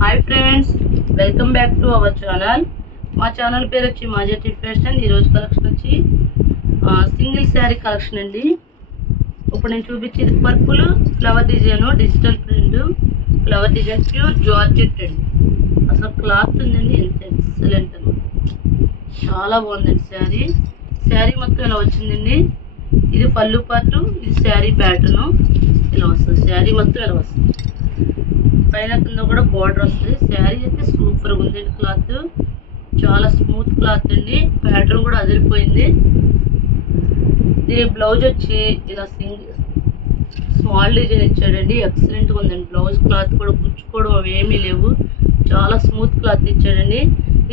Hi friends, welcome back to our channel. మా channel పేరు వచ్చి మాజెటీ ఫ్యాషన్. ఈరోజు కలెక్షన్ వచ్చి సింగిల్ శారీ కలెక్షన్ అండి. ఇప్పుడు నేను చూపించేది purple flower design, digital print flower design, pure georgette అండి. అసలు క్లాత్ ఉందండి, ఎంత ఎక్సలెంట్ అనమాట, చాలా బాగుందండి శారీ. శారీ మొత్తం ఇలా వచ్చిందండి. ఇది పళ్ళు పార్టు, ఇది శారీ ప్యాటర్న్ ఇలా వస్తుంది. శారీ మొత్తం ఇలా వస్తుంది, పైన కింద కూడా బార్డర్ వస్తుంది. శారీ అయితే సూపర్గా ఉందండి, క్లాత్ చాలా స్మూత్ క్లాత్ అండి. ప్యాటర్న్ కూడా అదిరిపోయింది. దీని బ్లౌజ్ వచ్చి ఇలా స్మాల్ డిజైన్ ఇచ్చాడండి, ఎక్సలెంట్గా ఉందండి. బ్లౌజ్ క్లాత్ కూడా గుచ్చుకోవడం అవి ఏమీ లేవు, చాలా స్మూత్ క్లాత్ ఇచ్చాడండి.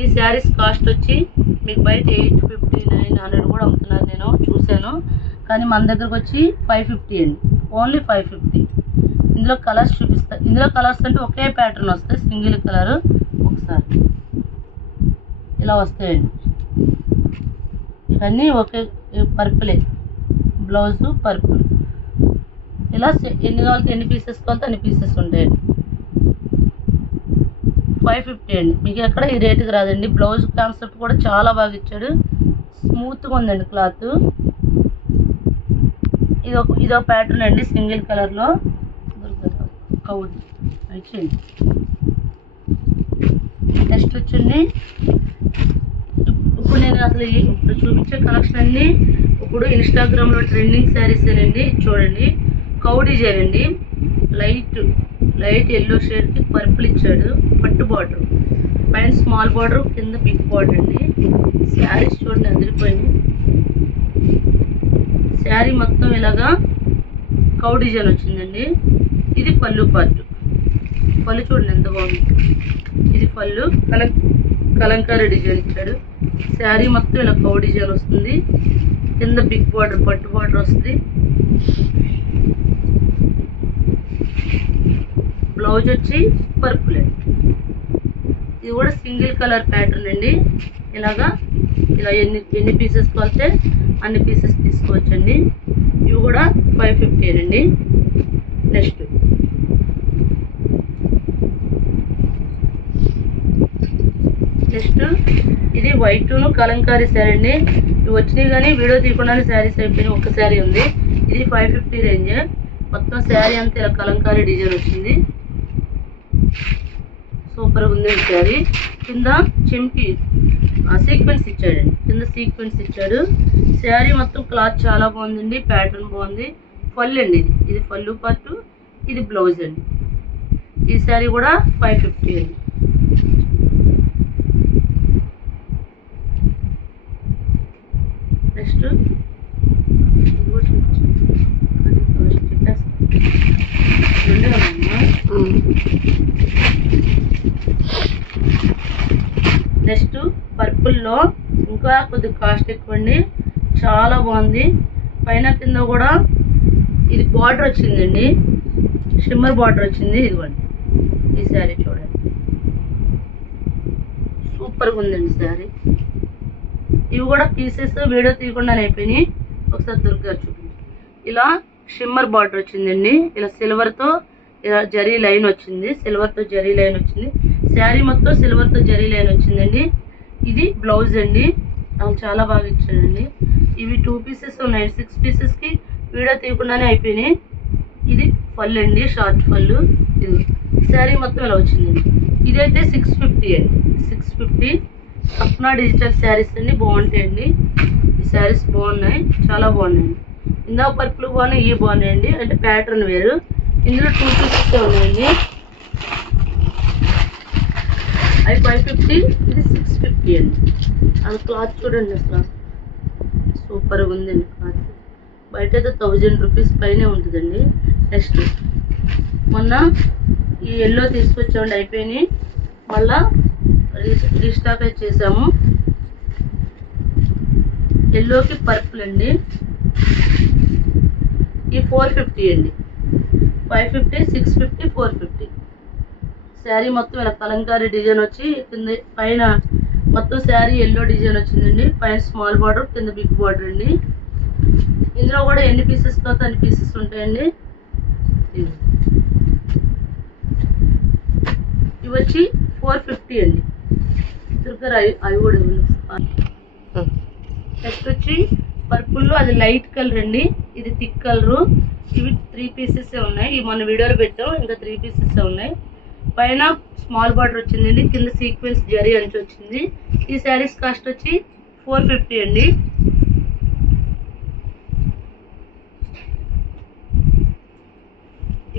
ఈ శారీస్ కాస్ట్ వచ్చి మీకు బయట 850-900 కూడా అమ్ముతున్నారు, నేను చూశాను. కానీ మన దగ్గరకు వచ్చి 550 అండి, ఓన్లీ 550. ఇందులో కలర్స్ చూపిస్తా. ఇందులో కలర్స్ అంటే ఒకే ప్యాటర్న్ వస్తాయి, సింగిల్ కలర్. ఒకసారి ఇలా వస్తాయండి, ఇవన్నీ ఒకే పర్పులే, బ్లౌజు పర్పుల్. ఇలా ఎన్ని కావాలంటే ఎన్ని పీసెస్ కావాలంటే అన్ని పీసెస్ ఉంటాయండి. 550 అండి, మీకు ఎక్కడ ఈ రేటుకి రాదండి. బ్లౌజ్ కాన్సెప్ట్ కూడా చాలా బాగా ఇచ్చాడు, స్మూత్గా ఉందండి క్లాత్. ఇదో ప్యాటర్న్ అండి, సింగిల్ కలర్లో కౌడ్ వచ్చింది. నెక్స్ట్ వచ్చింది, ఇప్పుడు నేను అసలు ఇప్పుడు చూపించే కలెక్షన్ అన్ని ఇప్పుడు ఇన్స్టాగ్రామ్లో ట్రెండింగ్ శారీస్ అండి. చూడండి, కౌ డిజైన్ అండి, లైట్ ఎల్లో షేడ్కి పర్పుల్ ఇచ్చాడు, పట్టు బార్డర్, పైన స్మాల్ బార్డర్, కింద బిగ్ బార్డర్ అండి. శారీస్ చూడండి అదిరిపోయింది. శారీ మొత్తం ఇలాగా కౌ డిజైన్ వచ్చిందండి. ఇది పళ్ళు పార్ట్, పళ్ళు చూడండి ఎంత బాగుంది. ఇది పళ్ళు కలంకారీ డిజైన్ ఇచ్చాడు. శారీ మొత్తం ఇలా కౌ డిజైన్ వస్తుంది, కింద బిగ్ బార్డర్, పట్టు బార్డర్ వస్తుంది. బ్లౌజ్ వచ్చి పర్పుల్ అండి. ఇది కూడా సింగిల్ కలర్ ప్యాటర్న్ అండి. ఇలా ఎన్ని పీసెస్ కావాలంటే అన్ని పీసెస్ తీసుకోవచ్చండి. ఇవి కూడా 550 అండి. నెక్స్ట్ ఇది వైట్ కలంకారీ శారీ అండి. ఇవి వచ్చినాయి కానీ వీడియో తీయకుండానే శారీస్ అయిపోయినాయి. ఒక శారీ ఉంది, ఇది 550 రేంజ్. మొత్తం శారీ అంతా ఇలా కలంకారీ డిజైన్ వచ్చింది, సూపర్గా ఉంది శారీ. కింద చెంకి సీక్వెన్స్ ఇచ్చాడండి, కింద సీక్వెన్స్ ఇచ్చాడు. శారీ మొత్తం క్లాత్ చాలా బాగుందండి, ప్యాటర్న్ బాగుంది. పళ్ళు అండి, ఇది పళ్ళు పార్టు, ఇది బ్లౌజ్ అండి. ఈ శారీ కూడా 550 అండి. నెక్స్ట్ నెక్స్ట్ పర్పుల్లో ఇంకా కొద్దిగా కాస్ట్ ఎక్కువ అండి, చాలా బాగుంది. పైన కింద కూడా ఇది బార్డర్ వచ్చిందండి, షిమ్మర్ బార్డర్ వచ్చింది. ఇదిగోండి ఈ శారీ చూడండి, సూపర్గా ఉందండి శారీ. ఇవి కూడా పీసెస్ వీడియో తీయకుండానే అయిపోయినాయి, ఒకసారి దొరికారు చూడండి. ఇలా షిమ్మర్ బార్డర్ వచ్చిందండి, ఇలా సిల్వర్తో ఇలా జరీ లైన్ వచ్చింది, సిల్వర్తో జరీ లైన్ వచ్చింది. శారీ మొత్తం సిల్వర్తో జరీ లైన్ వచ్చిందండి. ఇది బ్లౌజ్ అండి, చాలా బాగా ఇచ్చాడండి. ఇవి 2 పీసెస్ ఉన్నాయి, 6 పీసెస్కి వీడియో తీయకుండానే అయిపోయినాయి. ఇది పళ్ళు అండి, షార్ట్ పళ్ళు. ఇది శారీ మొత్తం ఇలా వచ్చిందండి. ఇదైతే 650 అండి, 650. సప్నా డిజిటల్ శారీస్ అండి, బాగుంటాయండి. ఈ శారీస్ బాగున్నాయి, చాలా బాగున్నాయండి. ఇందా పర్పుల్ బాగున్నాయి, ఇవి బాగున్నాయండి, అంటే ప్యాటర్న్ వేరు. ఇందులో 2 పీసెస్ ఉన్నాయండి, అవి 550, ఇది 650 అండి. అది క్లాత్ చూడండి, అసలు సూపర్గా ఉందండి క్లాత్. బయట అయితే 1000 రూపీస్ పైనే ఉంటుందండి. నెక్స్ట్ మొన్న ఈ ఎల్లో తీసుకొచ్చామండి, అయిపోయినాయి. మళ్ళా రీస్టాక్ అయితే చేసాము. ఎల్లోకి పర్పుల్ అండి, ఈ 450 అండి. 550, 650, 450. శారీ మొత్తం ఇలా కలంకారీ డిజైన్ వచ్చి కింద పైన మొత్తం శారీ ఎల్లో డిజైన్ వచ్చిందండి. పైన స్మాల్ బార్డర్, కింద బిగ్ బార్డర్ అండి. ఇందులో కూడా ఎన్ని పీసెస్ కావాలో అన్ని పీసెస్ ఉంటాయండి. ఇవి వచ్చి 450 అండి. తిరుపతి అవి కూడా నెక్స్ట్ వచ్చి పర్పుల్లో అది లైట్ కలర్ అండి, ఇది థిక్ కలరు. ఇవి 3 పీసెస్ ఉన్నాయి, ఇవి మన వీడియోలో పెట్టాం. ఇంకా 3 పీసెస్ ఉన్నాయి. పైన స్మాల్ బార్డర్ వచ్చిందండి, కింద సీక్వెన్స్ జరీ అంచు వచ్చింది. ఈ శారీస్ కాస్ట్ వచ్చి 450 అండి.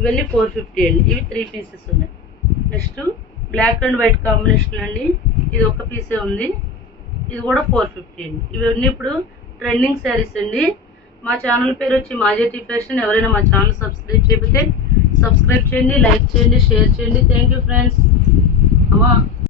ఇవన్నీ 450 అండి. ఇవి 3 పీసెస్ ఉన్నాయి. Next black and white combination అండి, ఇది ఒక పీసే ఉంది, ఇది కూడా 450 అండి. ఇవన్నీ ఇప్పుడు ట్రెండింగ్ శారీస్ అండి. మా ఛానల్ పేరు వచ్చి మాజెట్టి ఫ్యాషన్. ఎవరైనా మా ఛానల్ సబ్స్క్రైబ్ చేయకపోతే సబ్స్క్రైబ్ చేయండి, లైక్ చేయండి, షేర్ చేయండి. Thank you friends. అమ్మా